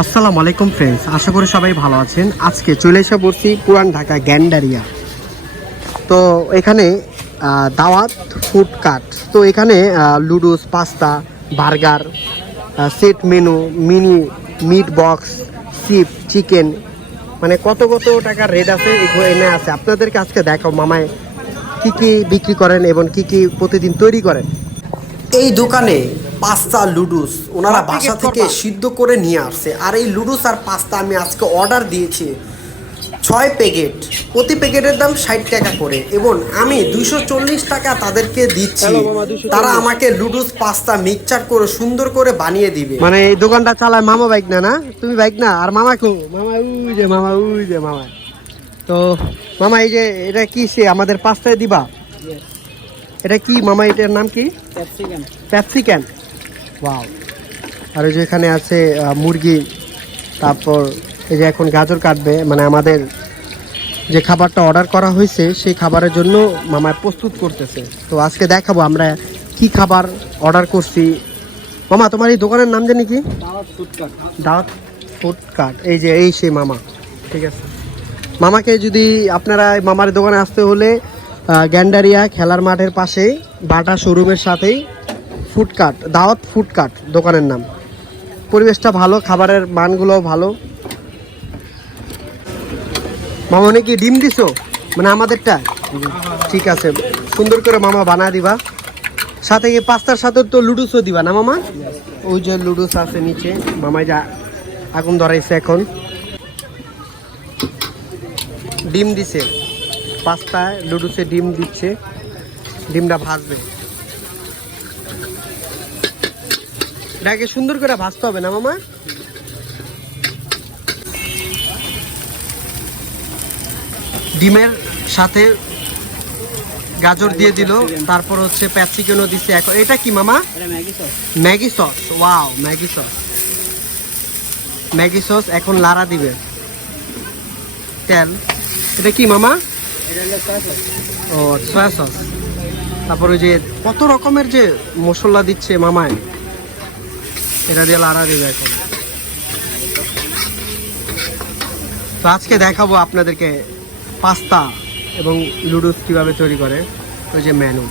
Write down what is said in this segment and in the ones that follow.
আসসালামু আলাইকুম ফ্রেন্ডস আশা করি সবাই ভালো আছেন। আজকে চলে এসে পড়ছি পুরান ঢাকা গ্যান্ডারিয়া। তো এখানে দাওয়াত ফুড কার্ট তো এখানে লুডুস pasta burger set menu mini meat box chip chicken মানে কত কত টাকার রেট আছে এনে আছে। আপনাদেরকে আজকে দেখো মামায় কি কি বিক্রি করেন এবং কি কি প্রতিদিন তৈরি করেন। এই দোকানে পাস্তা লুডুস ওনারা বাসা থেকে সিদ্ধ করে নিয়ে আসছে। আর এই লুডুস আর পাস্তা আমি আজকে অর্ডার দিয়েছি। ছয় প্যাকেট। প্রতি প্যাকেটের দাম ষাট টাকা করে। এবং আমি দুইশো চল্লিশ টাকা তাদেরকে দিচ্ছি। তারা আমাকে লুডুস পাস্তা মিক্সচার করে সুন্দর করে বানিয়ে দিবে। মানে এই দোকানটা চালায় মামা বাইক না না? তুমি বাইক না? আর মামা কো? মামা উই যে মামা উই যে মামা। তো মামা এই যে এটা কি সে আমাদের পাস্তায় দিবা? এটা কি? মামা এটার নাম কি? ক্যাপসিকান ওয়াও আর ওই যে এখানে আছে মুরগি তারপর এই যে এখন গাজর কাটবে মানে আমাদের যে খাবারটা অর্ডার করা হয়েছে সেই খাবারের জন্য মামা প্রস্তুত করতেছে। তো আজকে দেখাবো আমরা কি খাবার অর্ডার করছি। মামা তোমার এই দোকানের নাম জানি কি? দাওয়াত ফুড কার্ট এই যে এই সেই মামা। ঠিক আছে। মামাকে যদি আপনারা এই মামার দোকানে আসতে হলে গ্যান্ডারিয়া খেলার মাঠের পাশেই বাটা শোরুমের সাথেই food cart Dawat food cart দোকানের নাম। পরিবেশটা ভালো, খাবারের মানগুলোও ভালো। মামা কি ডিম দিছো? মানে আমাদেরটা? ঠিক আছে, সুন্দর করে মামা বানা দিবা। সাথে কি পাস্তার সাথে তো লুডুসও দিবা না মামা? ওই যে লুডুস আছে নিচে মামাই যা আগুন ধরাইছে এখন। ডিম দিছে, পাস্তায় লুডুসে ডিম দিচ্ছে, ডিমটা ভাজবে। এটাকে সুন্দর করে ভাজতে হবে না মামা? ডিমের সাথে গাজর দিয়ে দিল তারপর হচ্ছে প্যাপসিকেনও দিচ্ছে এখন। এটা কি মামা? Maggi sauce. Wow Maggi sauce. Maggi sauce এখন লারা দিবে। তেল। এটা কি মামা? ও সয়া সস তারপর ওই যে কত রকমের যে মশলা দিচ্ছে মামায়? এটা দিয়ে লাড়া দিবে এখন। তো আজকে দেখাবো আপনাদেরকে পাস্তা এবং লুডুস কীভাবে তৈরি করে, ওই যে মেনু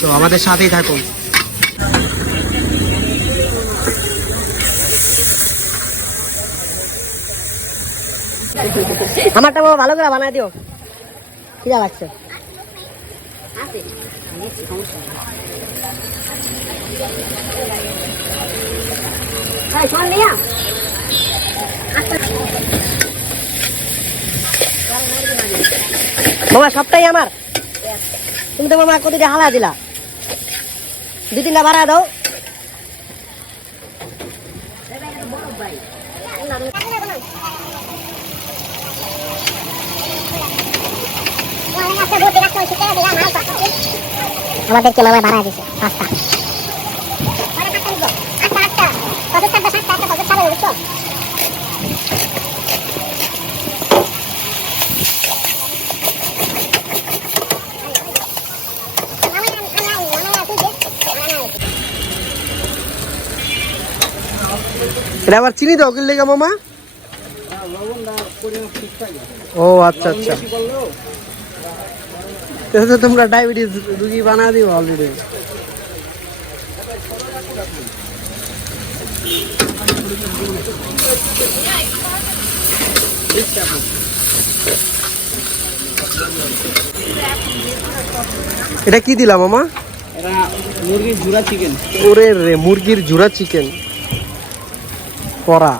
তো আমাদের সাথেই থাকুন। আমারটা ভালো করে বানায় দিও। খিদা লাগছে? বাবা সবটাই আমার। তুমি তো মামা কতটা হালা দিলা। দুই তিনটা ভাড়া দাও। আমাদেরকে মামা ভাড়া দিছে পাঁচটা। এটা আবার চিনি দাও কিনলে মামা? ও আচ্ছা আচ্ছা। তো তোমরা ডায়াবেটিস রুগী বানা দিও অলরেডি এটা কি দিলাম মামা? মুরগির জুড়া চিকেন ওরে রে মুরগির জুড়া চিকেন করা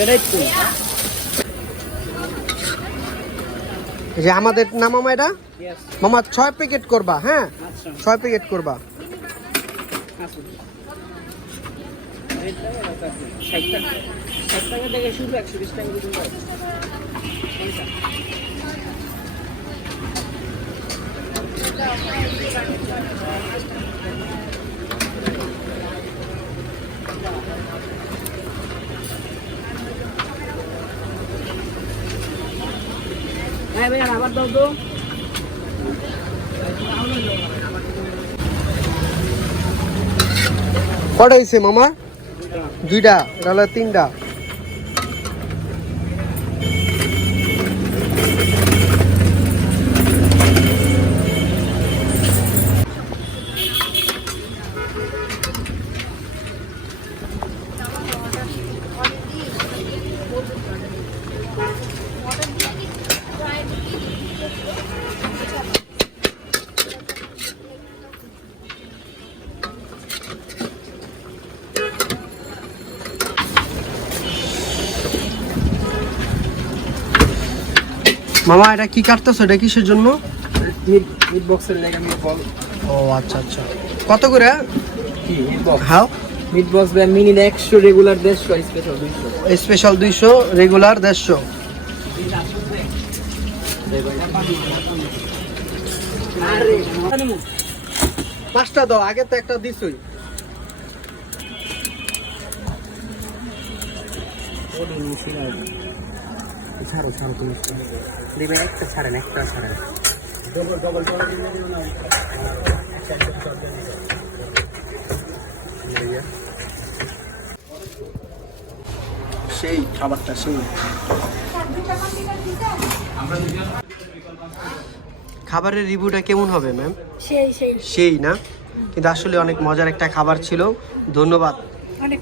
এটাই তো এই যে আমাদের না মামা এটা? মামা ছয় প্যাকেট করবা হ্যাঁ? আচ্ছা। ছয় প্যাকেট করবা। টাকা কোনটা? ভাই মামা দুইটা এটা তিনটা মামা এটা কি কাটতেছো? এটা কিসের জন্য? মিট মিট বক্সের লেগা মিট বল ও আচ্ছা আচ্ছা। কত করে? কি মিট বক্স মিট বক্স মিনিট একশো রেগুলার দেড়শো স্পেশাল রেগুলার দেড়শো। পাঁচটা দাও আগে তো একটা দিছই। ছাড়ো ছাড়ো তুমি। দেবে একটা ছাড়েন একটা ছাড়েন। সেই খাবারটা সেই। খাবারের রিভিউটা কেমন হবে ম্যাম? সেই সেই। সেই না? কিন্তু আসলে অনেক মজার একটা খাবার ছিল। ধন্যবাদ। অনেক